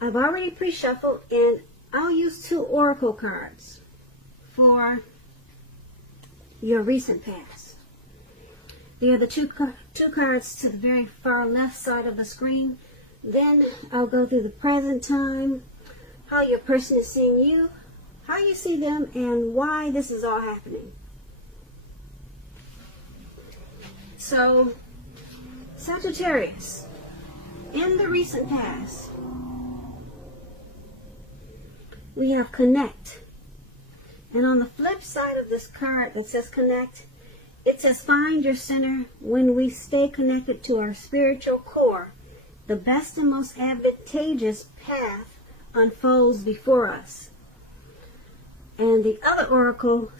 I've already pre-shuffled, and I'll use 2 oracle cards for your recent past. They are the two cards to the very far left side of the screen. Then I'll go through the present time, how your person is seeing you, how you see them, and why this is all happening. So, Sagittarius, in the recent past, we have connect. And on the flip side of this card that says connect, it says find your center. When we stay connected to our spiritual core, the best and most advantageous path unfolds before us. And the other oracle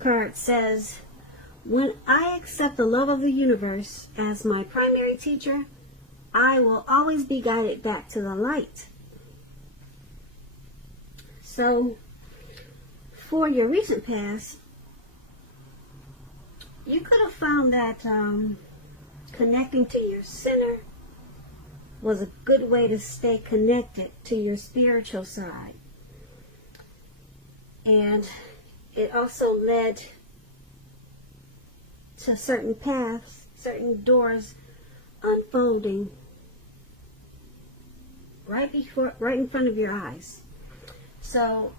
card says, when I accept the love of the universe as my primary teacher, I will always be guided back to the light. So, for your recent past, you could have found that connecting to your center was a good way to stay connected to your spiritual side. And it also led to certain paths, certain doors unfolding right in front of your eyes. So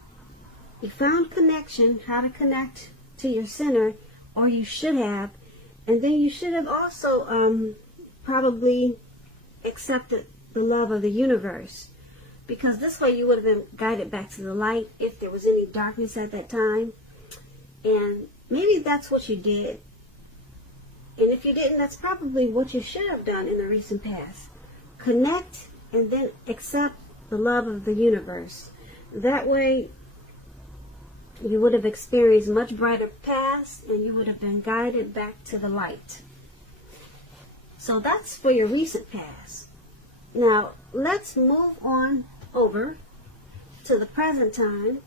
you found connection, how to connect to your center, or you should have, and then you should have also probably accepted the love of the universe, because this way you would have been guided back to the light if there was any darkness at that time. And maybe that's what you did, and if you didn't, that's probably what you should have done in the recent past. Connect and then accept the love of the universe. That way you would have experienced much brighter paths, and you would have been guided back to the light. So that's for your recent past. Now, let's move on over to the present time.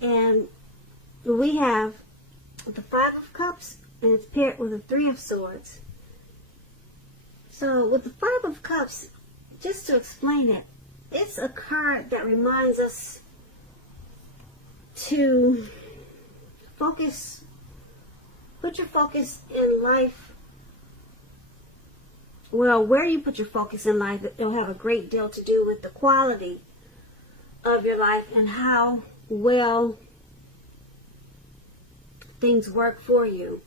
And we have the 5 of Cups, and it's paired with the 3 of Swords. So with the 5 of Cups, just to explain it, it's a card that reminds us to focus, put your focus in life. Well, where you put your focus in life, it'll have a great deal to do with the quality of your life and how well things work for you.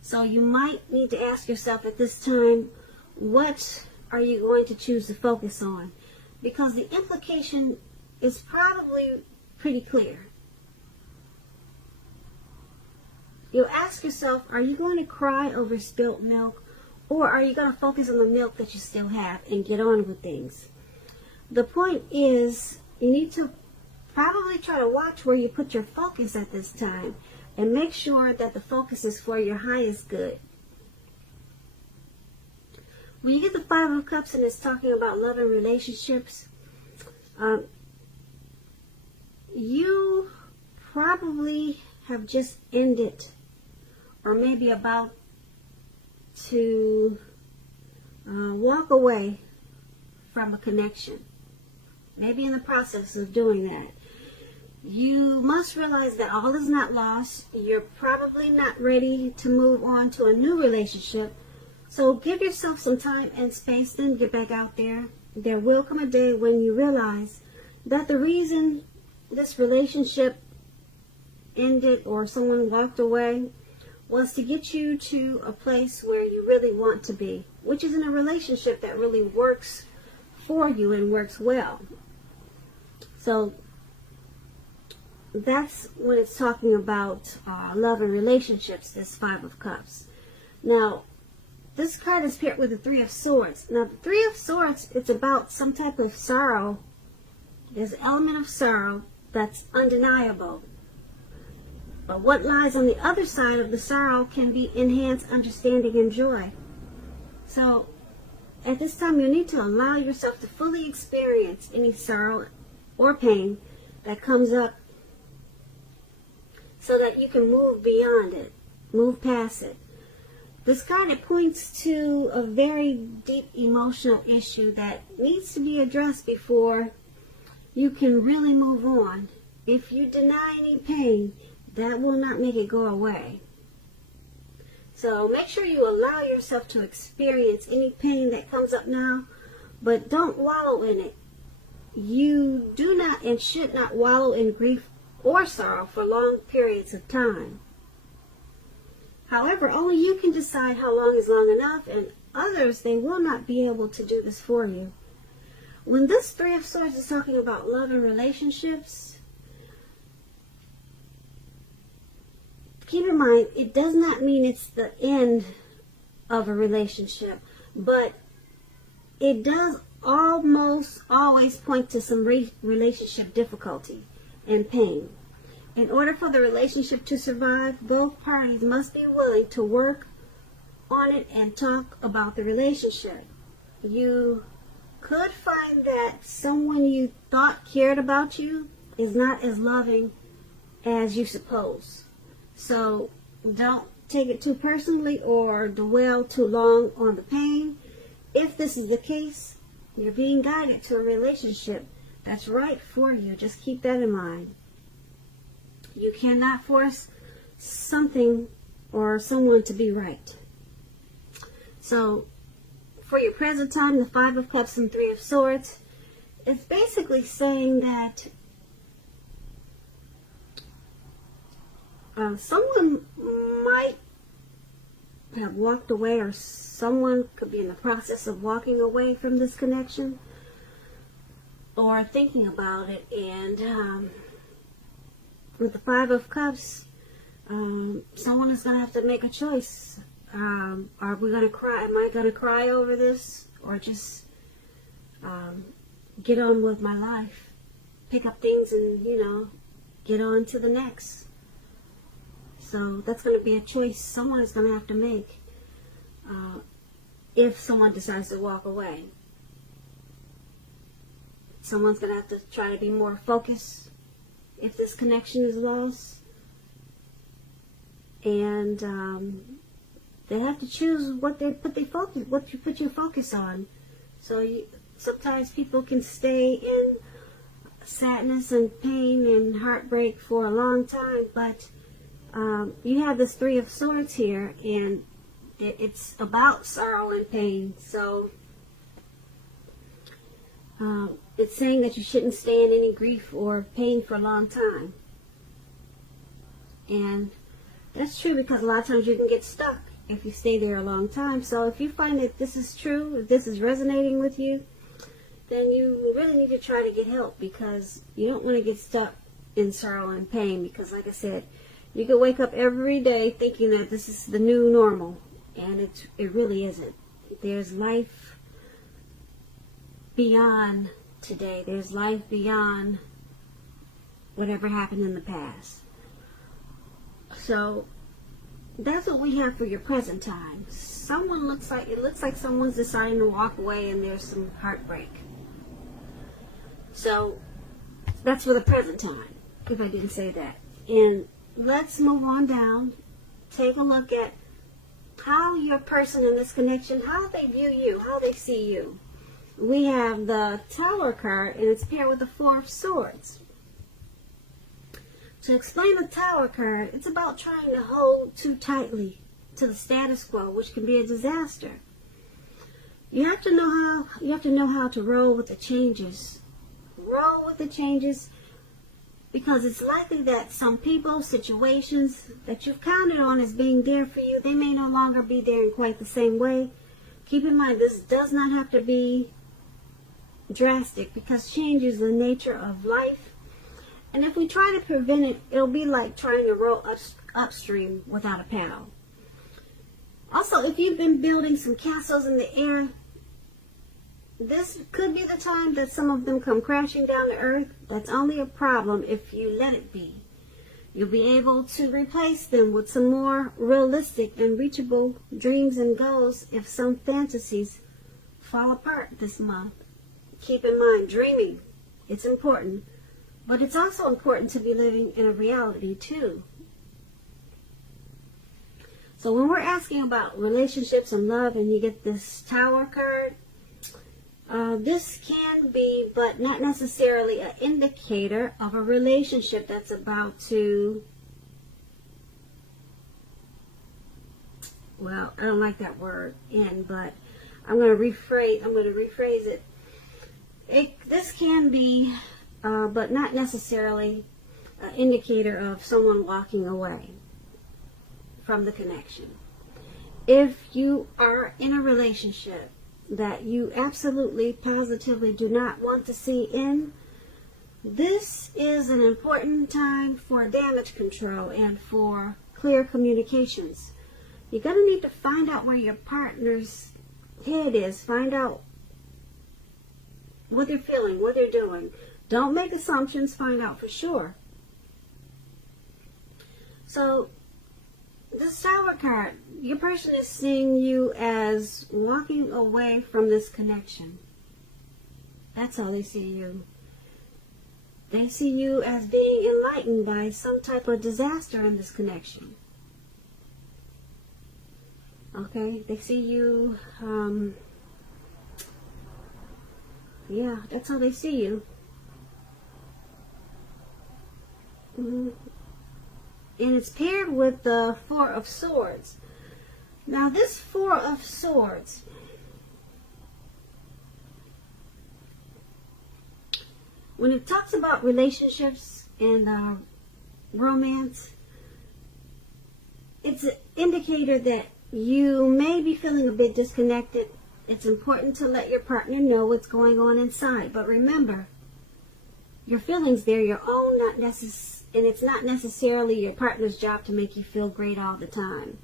So you might need to ask yourself at this time, what are you going to choose to focus on? Because the implication is probably pretty clear. You'll ask yourself, are you going to cry over spilt milk, or are you going to focus on the milk that you still have and get on with things? The point is, you need to probably try to watch where you put your focus at this time and make sure that the focus is for your highest good. When you get the 5 of Cups and it's talking about love and relationships, you probably have just ended, or maybe about to walk away from a connection. Maybe in the process of doing that. You must realize that all is not lost. You're probably not ready to move on to a new relationship. So give yourself some time and space, then get back out there. There will come a day when you realize that the reason this relationship ended or someone walked away was to get you to a place where you really want to be, which is in a relationship that really works for you and works well. So that's when it's talking about love and relationships, this 5 of Cups. Now, this card is paired with the 3 of Swords. Now, the 3 of Swords, it's about some type of sorrow. There's an element of sorrow that's undeniable. But what lies on the other side of the sorrow can be enhanced understanding and joy. So, at this time, you need to allow yourself to fully experience any sorrow or pain that comes up so that you can move beyond it, move past it. This card, it points to a very deep emotional issue that needs to be addressed before you can really move on. If you deny any pain, that will not make it go away. So make sure you allow yourself to experience any pain that comes up now, but don't wallow in it. You do not and should not wallow in grief or sorrow for long periods of time. However, only you can decide how long is long enough, and others, they will not be able to do this for you. When this Three of Swords is talking about love and relationships, keep in mind, it does not mean it's the end of a relationship, but it does almost always point to some relationship difficulty and pain. In order for the relationship to survive, both parties must be willing to work on it and talk about the relationship. You could find that someone you thought cared about you is not as loving as you suppose. So don't take it too personally or dwell too long on the pain. If this is the case, you're being guided to a relationship that's right for you. Just keep that in mind. You cannot force something or someone to be right. So, for your present time, the Five of Cups and Three of Swords, it's basically saying that someone might have walked away, or someone could be in the process of walking away from this connection, or thinking about it. And with the Five of Cups, someone is going to have to make a choice. Are we going to cry? Am I going to cry over this, or just get on with my life, pick up things and, get on to the next? So that's going to be a choice someone is going to have to make if someone decides to walk away. Someone's going to have to try to be more focused if this connection is lost. And they have to choose what you put your focus on. So sometimes people can stay in sadness and pain and heartbreak for a long time, but you have this Three of Swords here, and it's about sorrow and pain. So it's saying that you shouldn't stay in any grief or pain for a long time. And that's true, because a lot of times you can get stuck if you stay there a long time. So if you find that this is true, if this is resonating with you, then you really need to try to get help, because you don't want to get stuck in sorrow and pain. Because like I said, you could wake up every day thinking that this is the new normal, and it really isn't. There's life beyond today. There's life beyond whatever happened in the past. So that's what we have for your present time. It looks like someone's deciding to walk away, and there's some heartbreak. So that's for the present time, if I didn't say that. And let's move on down. Take a look at how your person in this connection, how they view you, how they see you. We have the Tower card, and it's paired with the Four of Swords. To explain the Tower card, it's about trying to hold too tightly to the status quo, which can be a disaster. You have to know how to roll with the changes. Roll with the changes, because it's likely that some people, situations that you've counted on as being there for you, they may no longer be there in quite the same way. Keep in mind, this does not have to be drastic, because change is the nature of life. And if we try to prevent it, it'll be like trying to row upstream without a paddle. Also, if you've been building some castles in the air, this could be the time that some of them come crashing down to earth. That's only a problem if you let it be. You'll be able to replace them with some more realistic and reachable dreams and goals if some fantasies fall apart this month. Keep in mind, dreaming, it's important. But it's also important to be living in a reality too. So when we're asking about relationships and love, and you get this Tower card, This can be, but not necessarily, an indicator of a relationship that's about to, well, I don't like that word, end, but I'm going to rephrase it. This can be, but not necessarily, an indicator of someone walking away from the connection. If you are in a relationship that you absolutely, positively do not want to see end, this is an important time for damage control and for clear communications. You're going to need to find out where your partner's head is. Find out what they're feeling, what they're doing. Don't make assumptions. Find out for sure. So, this Tower card, your person is seeing you as walking away from this connection. That's how they see you. They see you as being enlightened by some type of disaster in this connection. Okay, they see you, yeah, that's how they see you. And it's paired with the Four of Swords. Now this Four of Swords, when it talks about relationships and romance, it's an indicator that you may be feeling a bit disconnected. It's important to let your partner know what's going on inside. But remember, your feelings, they're your own, and it's not necessarily your partner's job to make you feel great all the time.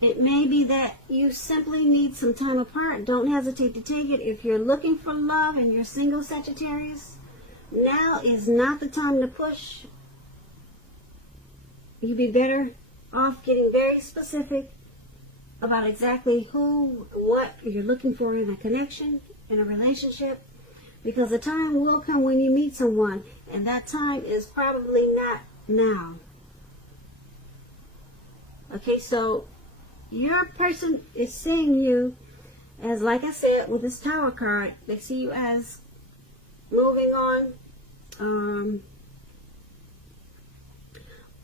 It may be that you simply need some time apart. Don't hesitate to take it. If you're looking for love and you're single, Sagittarius, now is not the time to push. You'd be better off getting very specific about exactly who, what you're looking for in a connection, in a relationship, because the time will come when you meet someone, and that time is probably not now. Okay, so your person is seeing you as, like I said, with this Tower card, they see you as moving on,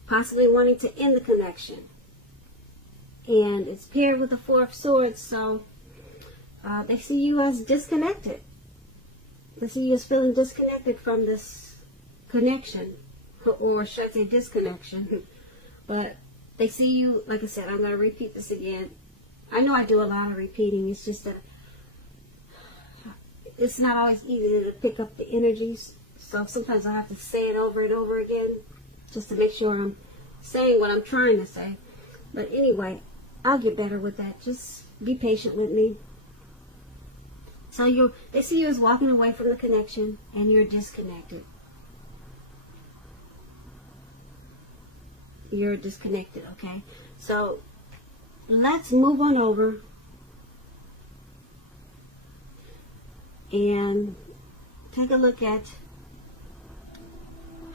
possibly wanting to end the connection. And it's paired with the Four of Swords, so they see you as disconnected. They see you as feeling disconnected from this connection, or should I say disconnection. But they see you, like I said, I'm going to repeat this again. I know I do a lot of repeating. It's just that it's not always easy to pick up the energies. So sometimes I have to say it over and over again just to make sure I'm saying what I'm trying to say. But anyway, I'll get better with that. Just be patient with me. So they see you as walking away from the connection, and you're disconnected. You're disconnected, okay? So let's move on over and take a look at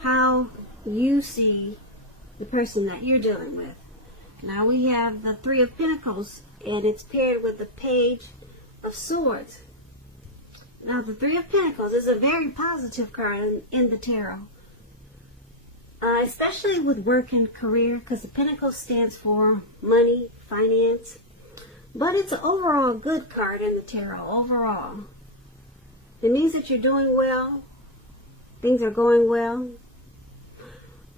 how you see the person that you're dealing with. Now we have the Three of Pentacles, and it's paired with the Page of Swords. Now the Three of Pentacles is a very positive card in the tarot, especially with work and career, because the Pentacles stands for money, finance. But it's an overall good card in the tarot, overall. It means that you're doing well, things are going well.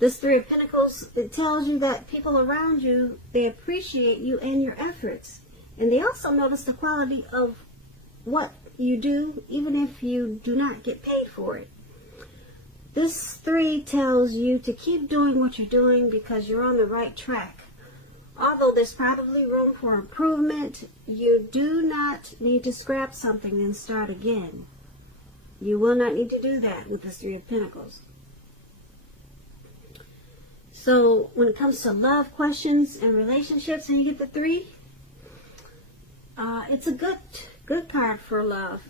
This Three of Pentacles, it tells you that people around you, they appreciate you and your efforts. And they also notice the quality of what you do, even if you do not get paid for it. This three tells you to keep doing what you're doing because you're on the right track. Although there's probably room for improvement, you do not need to scrap something and start again. You will not need to do that with this Three of Pentacles. So when it comes to love questions and relationships, and you get the three, it's a good card for love,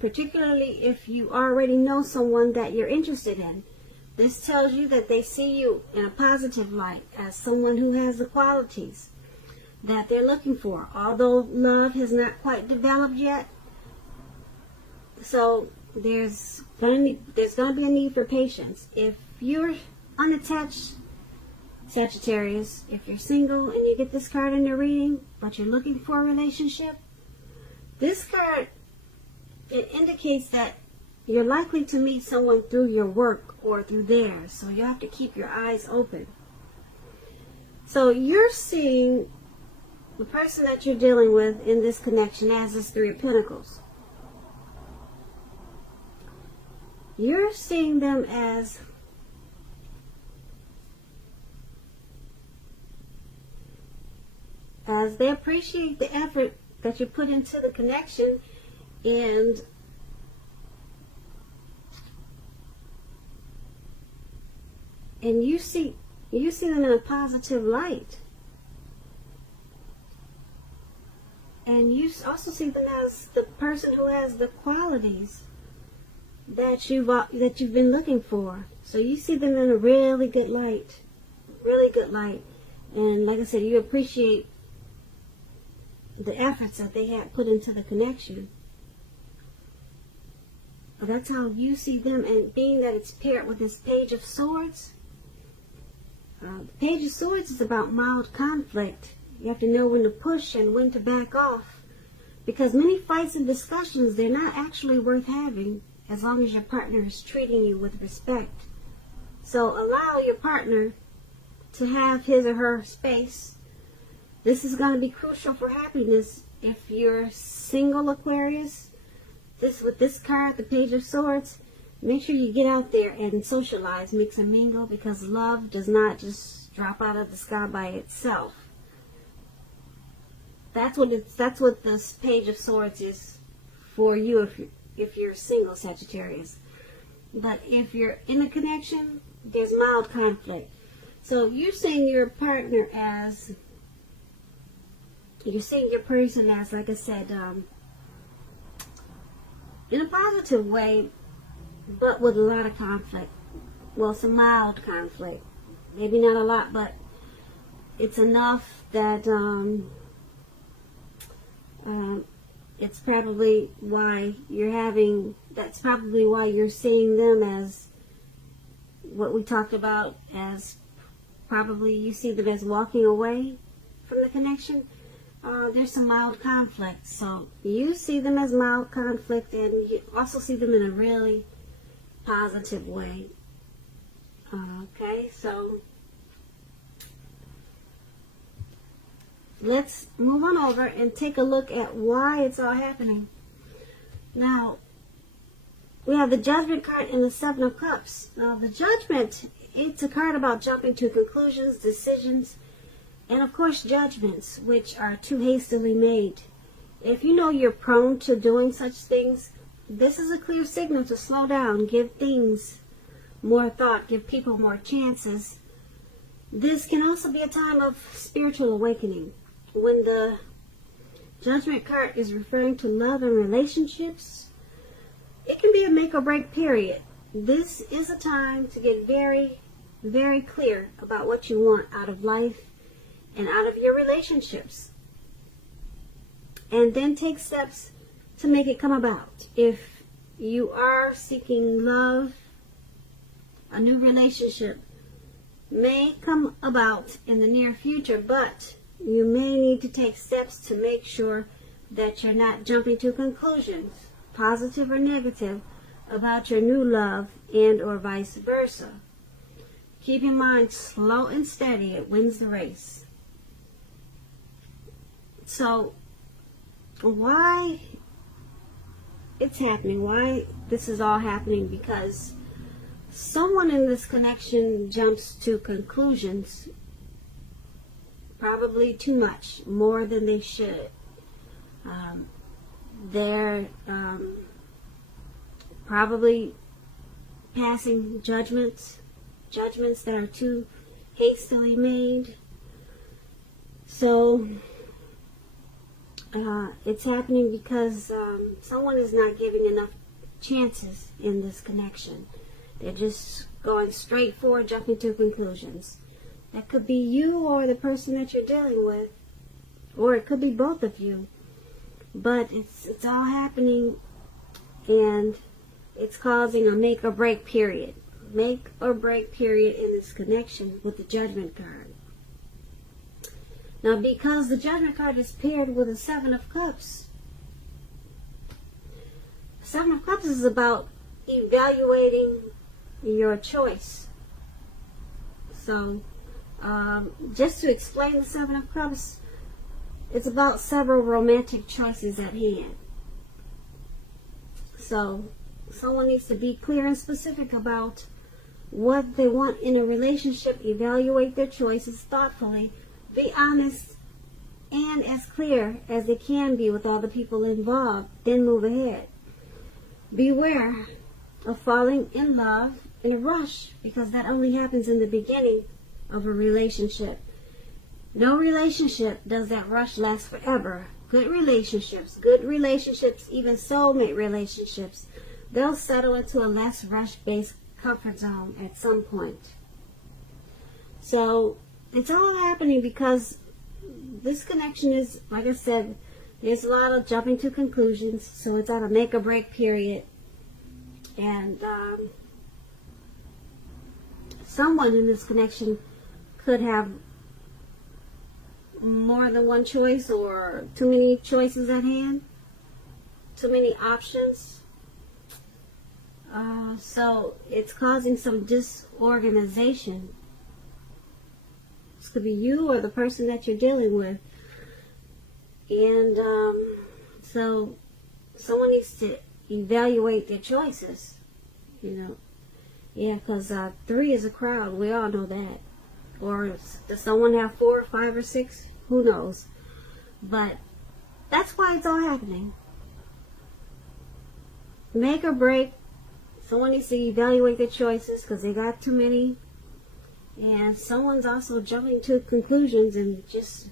particularly if you already know someone that you're interested in. This tells you that they see you in a positive light as someone who has the qualities that they're looking for. Although love has not quite developed yet, So there's going to be a need for patience. If you're unattached, Sagittarius, if you're single and you get this card in your reading, but you're looking for a relationship, this card, it indicates that you're likely to meet someone through your work or through theirs. So you have to keep your eyes open. So you're seeing the person that you're dealing with in this connection as this Three of Pentacles. You're seeing them as they appreciate the effort that you put into the connection, and you see them in a positive light. And you also see them as the person who has the qualities that you've been looking for. So you see them in a really good light. Really good light. And like I said, you appreciate the efforts that they had put into the connection. That's how you see them, and being that it's paired with this Page of Swords. The Page of Swords is about mild conflict. You have to know when to push and when to back off. Because many fights and discussions, they're not actually worth having as long as your partner is treating you with respect. So allow your partner to have his or her space. This is going to be crucial for happiness if you're single, Aquarius. With this card, the Page of Swords, make sure you get out there and socialize, mix and mingle, because love does not just drop out of the sky by itself. That's what this Page of Swords is for you if you're single, Sagittarius. But if you're in a connection, there's mild conflict. So you're seeing your partner as, you're seeing your person as, like I said, in a positive way, but with a lot of conflict. Well, some mild conflict. Maybe not a lot, but it's enough that it's probably why that's probably why you're seeing them as what we talked about, as probably you see them as walking away from the connection. There's some mild conflict. So you see them as mild conflict, and you also see them in a really positive way. Okay, so let's move on over and take a look at why it's all happening. Now, we have the Judgment card and the Seven of Cups. Now, the Judgment, it's a card about jumping to conclusions, decisions, and of course judgments, which are too hastily made. If you know you're prone to doing such things, this is a clear signal to slow down, give things more thought, give people more chances. This can also be a time of spiritual awakening. When the Judgment card is referring to love and relationships, it can be a make or break period. This is a time to get very, very clear about what you want out of life and out of your relationships, and then take steps to make it come about. If you are seeking love, a new relationship may come about in the near future, but you may need to take steps to make sure that you're not jumping to conclusions, positive or negative, about your new love, and or vice versa. Keep in mind, slow and steady, it wins the race. So, why it's happening, why this is all happening, because someone in this connection jumps to conclusions, probably too much, more than they should. They're probably passing judgments that are too hastily made. So it's happening because someone is not giving enough chances in this connection. They're just going straight forward, jumping to conclusions. That could be you or the person that you're dealing with, or it could be both of you. But it's all happening and it's causing a make or break period. Make or break period in this connection with the Judgment card. Now, because the Judgment card is paired with the Seven of Cups, Seven of Cups is about evaluating your choice. So, just to explain the Seven of Cups, it's about several romantic choices at hand. So, someone needs to be clear and specific about what they want in a relationship, evaluate their choices thoughtfully, be honest and as clear as they can be with all the people involved, then move ahead. Beware of falling in love in a rush, because that only happens in the beginning of a relationship. No relationship does that rush last forever. Good relationships, even soulmate relationships, they'll settle into a less rush-based comfort zone at some point. So it's all happening because this connection is, like I said, there's a lot of jumping to conclusions, so it's at a make or break period. And someone in this connection could have more than one choice, or too many choices at hand, too many options. So it's causing some disorganization. This could be you or the person that you're dealing with. And so someone needs to evaluate their choices, you know. Yeah, because 3 is a crowd. We all know that. Or does someone have 4, 5, or 6? Who knows? But that's why it's all happening. Make or break. Someone needs to evaluate their choices because they got too many. And someone's also jumping to conclusions and just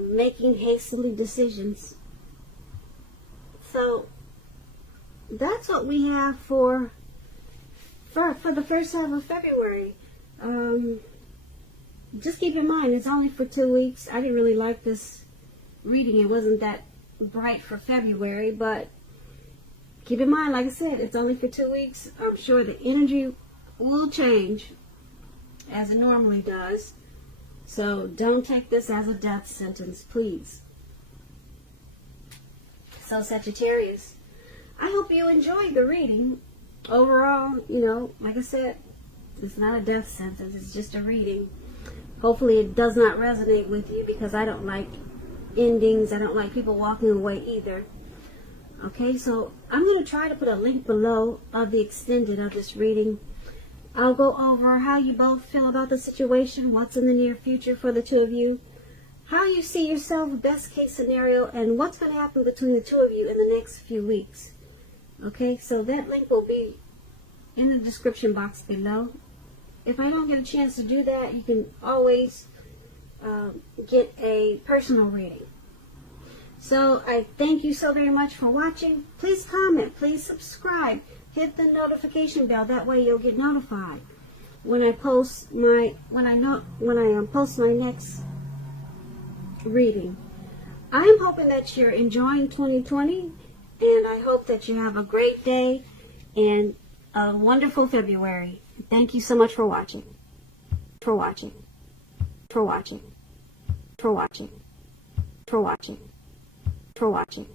making hastily decisions. So that's what we have for the first half of February. Just keep in mind, it's only for 2 weeks. I didn't really like this reading. It wasn't that bright for February, but keep in mind, like I said, it's only for 2 weeks. I'm sure the energy will change as it normally does. So don't take this as a death sentence, please. So Sagittarius, I hope you enjoyed the reading. Overall, you know, like I said, it's not a death sentence. It's just a reading. Hopefully it does not resonate with you, because I don't like endings. I don't like people walking away either. Okay, so I'm going to try to put a link below of the extended of this reading. I'll go over how you both feel about the situation, what's in the near future for the two of you, how you see yourself, best case scenario, and what's going to happen between the two of you in the next few weeks. Okay, so that link will be in the description box below. If I don't get a chance to do that, you can always get a personal reading. So I thank you so very much for watching. Please comment, please subscribe, hit the notification bell. That way you'll get notified when I post my post my next reading. I'm hoping that you're enjoying 2020, and I hope that you have a great day and a wonderful February. Thank you so much for watching. For watching. For watching. For watching. For watching. For watching.